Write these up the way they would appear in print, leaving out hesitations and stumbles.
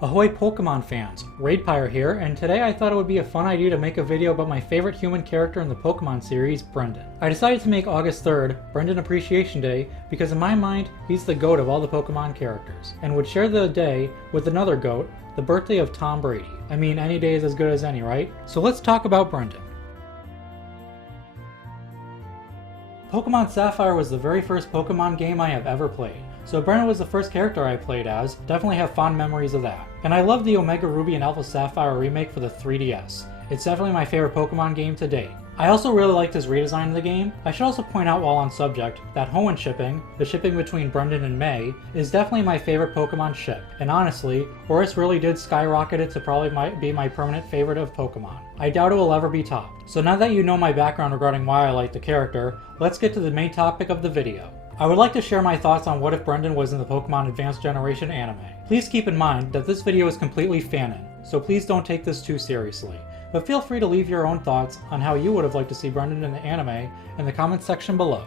Ahoy Pokemon fans, Raidpire here, and today I thought it would be a fun idea to make a video about my favorite human character in the Pokemon series, Brendan. I decided to make August 3rd Brendan Appreciation Day because in my mind, he's the GOAT of all the Pokemon characters, and would share the day with another GOAT, the birthday of Tom Brady. I mean, any day is as good as any, right? So let's talk about Brendan. Pokemon Sapphire was the very first Pokemon game I have ever played. So Brendan was the first character I played as, definitely have fond memories of that. And I love the Omega Ruby and Alpha Sapphire remake for the 3DS. It's definitely my favorite Pokemon game to date. I also really liked his redesign of the game. I should also point out while on subject that Hoenn shipping, the shipping between Brendan and May, is definitely my favorite Pokemon ship. And honestly, Oris really did skyrocket it to probably be my permanent favorite of Pokemon. I doubt it will ever be topped. So now that you know my background regarding why I like the character, let's get to the main topic of the video. I would like to share my thoughts on what if Brendan was in the Pokemon Advanced Generation anime. Please keep in mind that this video is completely fanon, so please don't take this too seriously. But feel free to leave your own thoughts on how you would have liked to see Brendan in the anime in the comments section below.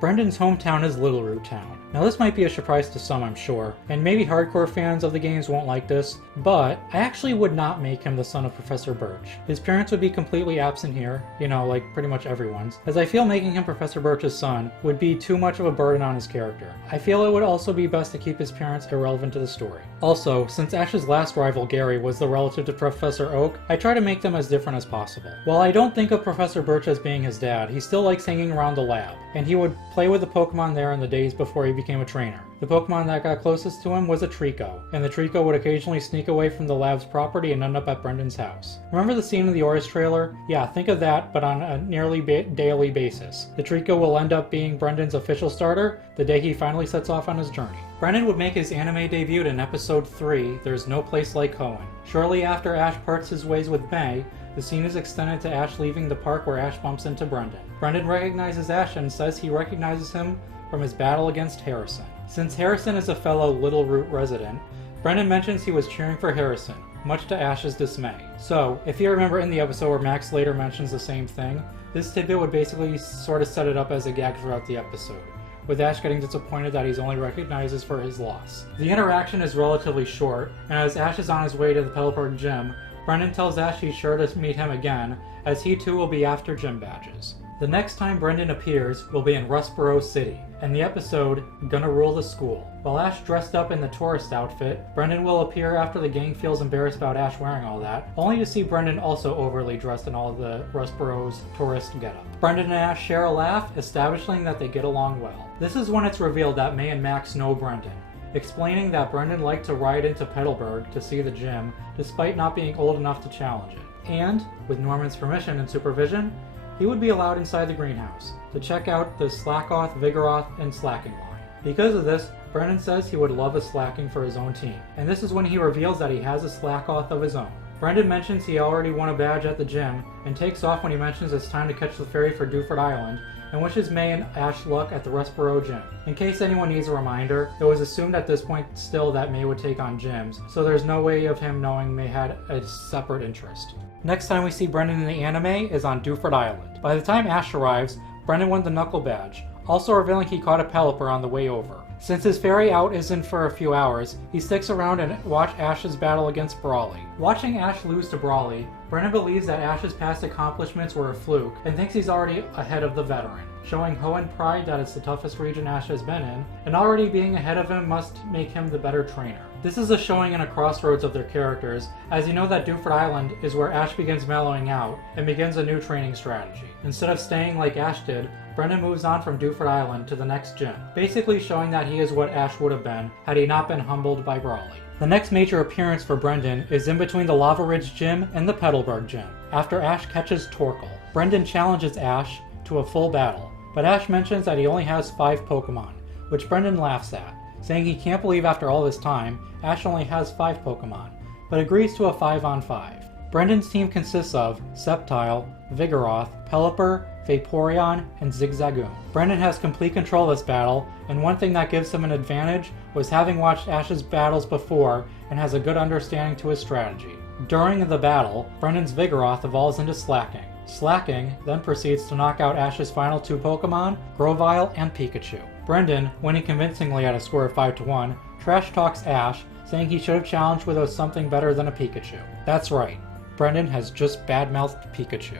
Brendan's hometown is Littleroot Town. Now this might be a surprise to some, I'm sure, and maybe hardcore fans of the games won't like this, but I actually would not make him the son of Professor Birch. His parents would be completely absent here, you know, like pretty much everyone's, as I feel making him Professor Birch's son would be too much of a burden on his character. I feel it would also be best to keep his parents irrelevant to the story. Also, since Ash's last rival, Gary, was the relative to Professor Oak, I try to make them as different as possible. While I don't think of Professor Birch as being his dad, he still likes hanging around the lab, and he would play with the Pokemon there in the days before he became a trainer. The Pokemon that got closest to him was a Trico, and the Trico would occasionally sneak away from the lab's property and end up at Brendan's house. Remember the scene in the Oris trailer? Yeah, think of that, but on a nearly daily basis. The Trico will end up being Brendan's official starter the day he finally sets off on his journey. Brendan would make his anime debut in episode 3, There's No Place Like Hoenn. Shortly after Ash parts his ways with May, the scene is extended to Ash leaving the park where Ash bumps into Brendan. Brendan recognizes Ash and says he recognizes him from his battle against Harrison. Since Harrison is a fellow Littleroot resident, Brendan mentions he was cheering for Harrison, much to Ash's dismay. So, if you remember in the episode where Max later mentions the same thing, this tidbit would basically sort of set it up as a gag throughout the episode, with Ash getting disappointed that he's only recognizes for his loss. The interaction is relatively short, and as Ash is on his way to the Pelipper gym, Brendan tells Ash he's sure to meet him again, as he too will be after gym badges. The next time Brendan appears will be in Rustboro City, and the episode, Gonna Rule the School. While Ash dressed up in the tourist outfit, Brendan will appear after the gang feels embarrassed about Ash wearing all that, only to see Brendan also overly dressed in all of the Rustboro's tourist getup. Brendan and Ash share a laugh, establishing that they get along well. This is when it's revealed that May and Max know Brendan, explaining that Brendan liked to ride into Petalburg to see the gym, despite not being old enough to challenge it. And, with Norman's permission and supervision, he would be allowed inside the greenhouse to check out the Slackoth, Vigoroth, and Slacking line. Because of this, Brendan says he would love a Slacking for his own team, and this is when he reveals that he has a Slackoth of his own. Brendan mentions he already won a badge at the gym, and takes off when he mentions it's time to catch the ferry for Dewford Island, and wishes May and Ash luck at the Rustboro gym. In case anyone needs a reminder, it was assumed at this point still that May would take on gyms, so there's no way of him knowing May had a separate interest. Next time we see Brendan in the anime is on Dewford Island. By the time Ash arrives, Brendan won the Knuckle Badge, also revealing he caught a Pelipper on the way over. Since his ferry out isn't for a few hours, he sticks around and watches Ash's battle against Brawly. Watching Ash lose to Brawly, Brendan believes that Ash's past accomplishments were a fluke and thinks he's already ahead of the veteran, showing Hoenn pride that it's the toughest region Ash has been in, and already being ahead of him must make him the better trainer. This is a showing and a crossroads of their characters, as you know that Dewford Island is where Ash begins mellowing out and begins a new training strategy. Instead of staying like Ash did, Brendan moves on from Dewford Island to the next gym, basically showing that he is what Ash would have been had he not been humbled by Brawly. The next major appearance for Brendan is in between the Lava Ridge gym and the Petalburg gym, after Ash catches Torkoal. Brendan challenges Ash to a full battle, but Ash mentions that he only has 5 Pokemon, which Brendan laughs at, saying he can't believe after all this time, Ash only has 5 Pokemon, but agrees to a 5-on-5. Brendan's team consists of Sceptile, Vigoroth, Pelipper, Vaporeon, and Zigzagoon. Brendan has complete control of this battle, and one thing that gives him an advantage was having watched Ash's battles before and has a good understanding to his strategy. During the battle, Brendan's Vigoroth evolves into Slacking. Slacking then proceeds to knock out Ash's final 2 Pokemon, Grovyle and Pikachu. Brendan, winning convincingly at a score of 5-1, trash talks Ash, saying he should have challenged with something better than a Pikachu. That's right, Brendan has just badmouthed Pikachu.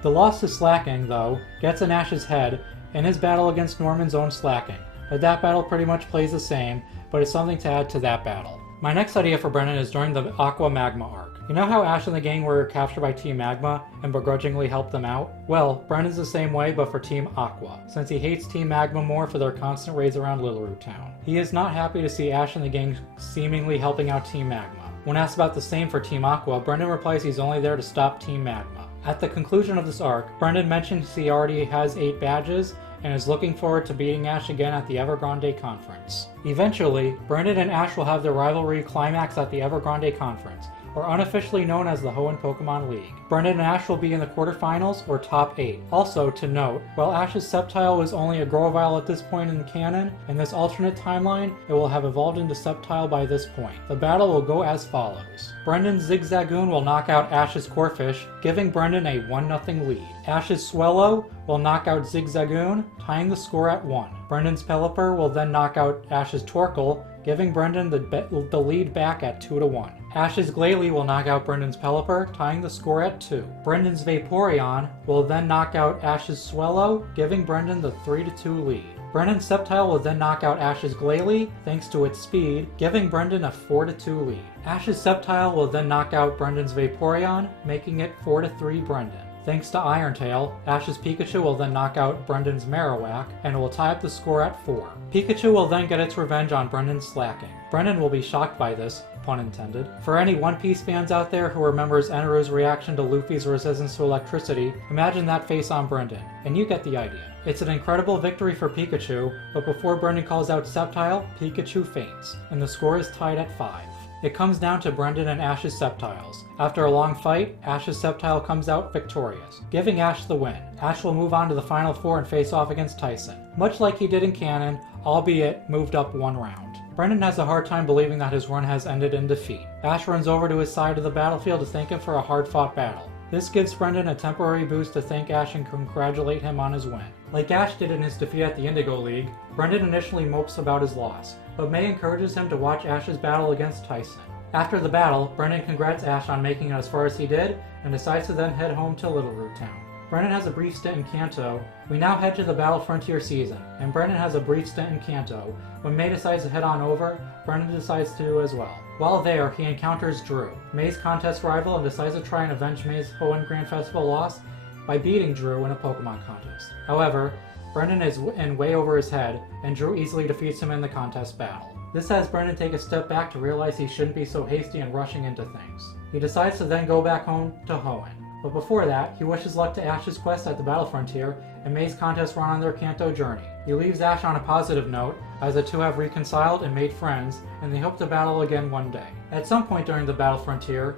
The loss to Slacking, though, gets in Ash's head in his battle against Norman's own Slacking, but that battle pretty much plays the same, but it's something to add to that battle. My next idea for Brendan is during the Aqua Magma arc. You know how Ash and the gang were captured by Team Magma and begrudgingly helped them out? Well, Brendan's the same way, but for Team Aqua, since he hates Team Magma more for their constant raids around Littleroot Town. He is not happy to see Ash and the gang seemingly helping out Team Magma. When asked about the same for Team Aqua, Brendan replies he's only there to stop Team Magma. At the conclusion of this arc, Brendan mentions he already has 8 badges and is looking forward to beating Ash again at the Evergrande Conference. Eventually, Brendan and Ash will have their rivalry climax at the Evergrande Conference, or unofficially known as the Hoenn Pokemon League. Brendan and Ash will be in the quarterfinals or top 8. Also, to note, while Ash's Sceptile was only a Grovyle at this point in the canon, in this alternate timeline, it will have evolved into Sceptile by this point. The battle will go as follows. Brendan's Zigzagoon will knock out Ash's Corphish, giving Brendan a 1-0 lead. Ash's Swellow will knock out Zigzagoon, tying the score at 1. Brendan's Pelipper will then knock out Ash's Torkoal, giving Brendan the lead back at 2-1. Ash's Glalie will knock out Brendan's Pelipper, tying the score at 2. Brendan's Vaporeon will then knock out Ash's Swellow, giving Brendan the 3-2 lead. Brendan's Sceptile will then knock out Ash's Glalie, thanks to its speed, giving Brendan a 4-2 lead. Ash's Sceptile will then knock out Brendan's Vaporeon, making it 4-3 Brendan. Thanks to Irontail, Ash's Pikachu will then knock out Brendan's Marowak, and will tie up the score at 4. Pikachu will then get its revenge on Brendan's Slacking. Brendan will be shocked by this, pun intended. For any One Piece fans out there who remembers Eneru's reaction to Luffy's resistance to electricity, imagine that face on Brendan, and you get the idea. It's an incredible victory for Pikachu, but before Brendan calls out Sceptile, Pikachu faints, and the score is tied at 5. It comes down to Brendan and Ash's Sceptiles. After a long fight, Ash's Sceptile comes out victorious, giving Ash the win. Ash will move on to the Final 4 and face off against Tyson, much like he did in canon, albeit moved up 1 round. Brendan has a hard time believing that his run has ended in defeat. Ash runs over to his side of the battlefield to thank him for a hard-fought battle. This gives Brendan a temporary boost to thank Ash and congratulate him on his win. Like Ash did in his defeat at the Indigo League, Brendan initially mopes about his loss, but May encourages him to watch Ash's battle against Tyson. After the battle, Brendan congrats Ash on making it as far as he did, and decides to then head home to Littleroot Town. Brendan has a brief stint in Kanto. We now head to the Battle Frontier season, and Brendan has a brief stint in Kanto. When May decides to head on over, Brendan decides to do as well. While there, he encounters Drew, May's contest rival, and decides to try and avenge May's Hoenn Grand Festival loss by beating Drew in a Pokemon contest. However, Brendan is in way over his head, and Drew easily defeats him in the contest battle. This has Brendan take a step back to realize he shouldn't be so hasty and rushing into things. He decides to then go back home to Hoenn. But before that, he wishes luck to Ash's quest at the Battle Frontier and May's contest run on their Kanto journey. He leaves Ash on a positive note, as the two have reconciled and made friends, and they hope to battle again one day. At some point during the Battle Frontier,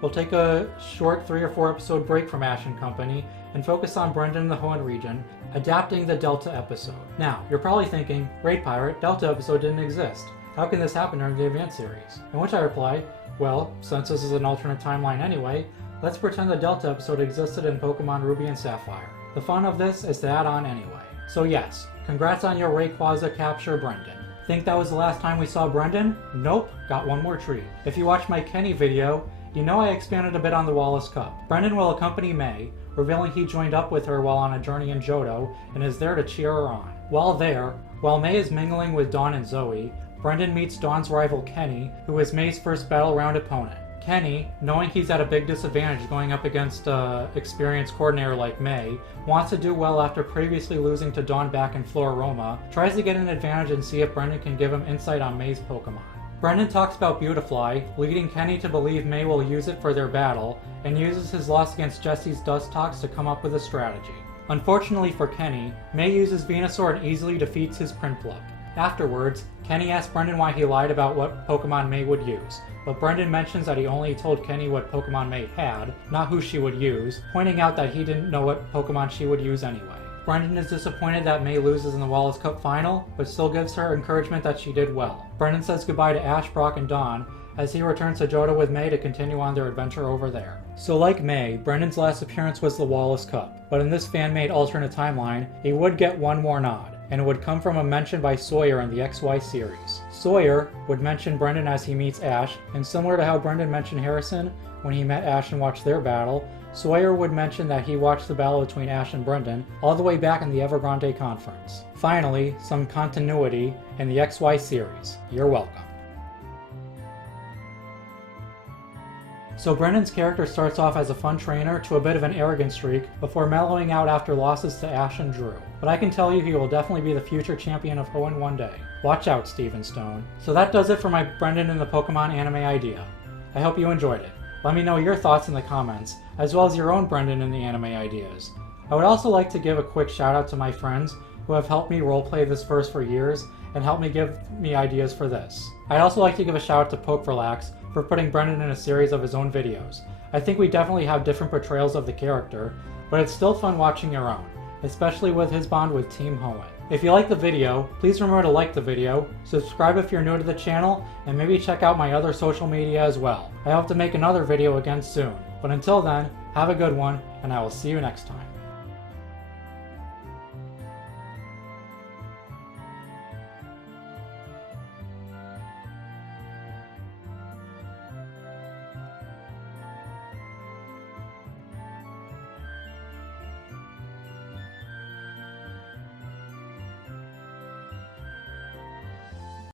we'll take a short 3 or 4 episode break from Ash and company and focus on Brendan in the Hoenn region, adapting the Delta episode. Now, you're probably thinking, Raid Pirate, Delta episode didn't exist. How can this happen during the Advance series? In which I reply, well, since this is an alternate timeline anyway, let's pretend the Delta episode existed in Pokemon Ruby and Sapphire. The fun of this is to add on anyway. So yes, congrats on your Rayquaza capture, Brendan. Think that was the last time we saw Brendan? Nope, got one more treat. If you watched my Kenny video, you know I expanded a bit on the Wallace Cup. Brendan will accompany May, revealing he joined up with her while on a journey in Johto, and is there to cheer her on. While May is mingling with Dawn and Zoe, Brendan meets Dawn's rival Kenny, who is May's first battle round opponent. Kenny, knowing he's at a big disadvantage going up against an experienced coordinator like May, wants to do well after previously losing to Dawn back in Floroma, tries to get an advantage and see if Brendan can give him insight on May's Pokemon. Brendan talks about Beautifly, leading Kenny to believe May will use it for their battle, and uses his loss against Jesse's Dustox to come up with a strategy. Unfortunately for Kenny, May uses Venusaur and easily defeats his Prinplup. Afterwards, Kenny asks Brendan why he lied about what Pokemon May would use, but Brendan mentions that he only told Kenny what Pokemon May had, not who she would use, pointing out that he didn't know what Pokemon she would use anyway. Brendan is disappointed that May loses in the Wallace Cup final, but still gives her encouragement that she did well. Brendan says goodbye to Ash, Brock, and Dawn, as he returns to Johto with May to continue on their adventure over there. So like May, Brendan's last appearance was the Wallace Cup, but in this fan-made alternate timeline, he would get one more nod, and it would come from a mention by Sawyer in the XY series. Sawyer would mention Brendan as he meets Ash, and similar to how Brendan mentioned Harrison when he met Ash and watched their battle, Sawyer would mention that he watched the battle between Ash and Brendan all the way back in the Evergrande Conference. Finally, some continuity in the XY series. You're welcome. So Brendan's character starts off as a fun trainer to a bit of an arrogant streak before mellowing out after losses to Ash and Drew. But I can tell you he will definitely be the future champion of Hoenn one day. Watch out, Steven Stone. So that does it for my Brendan in the Pokemon anime idea. I hope you enjoyed it. Let me know your thoughts in the comments, as well as your own Brendan in the anime ideas. I would also like to give a quick shout out to my friends who have helped me roleplay this verse for years and helped me give me ideas for this. I'd also like to give a shout out to Poke Relax for putting Brendan in a series of his own videos. I think we definitely have different portrayals of the character, but it's still fun watching your own, especially with his bond with Team Hoenn. If you like the video, please remember to like the video, subscribe if you're new to the channel, and maybe check out my other social media as well. I hope to make another video again soon. But until then, have a good one, and I will see you next time.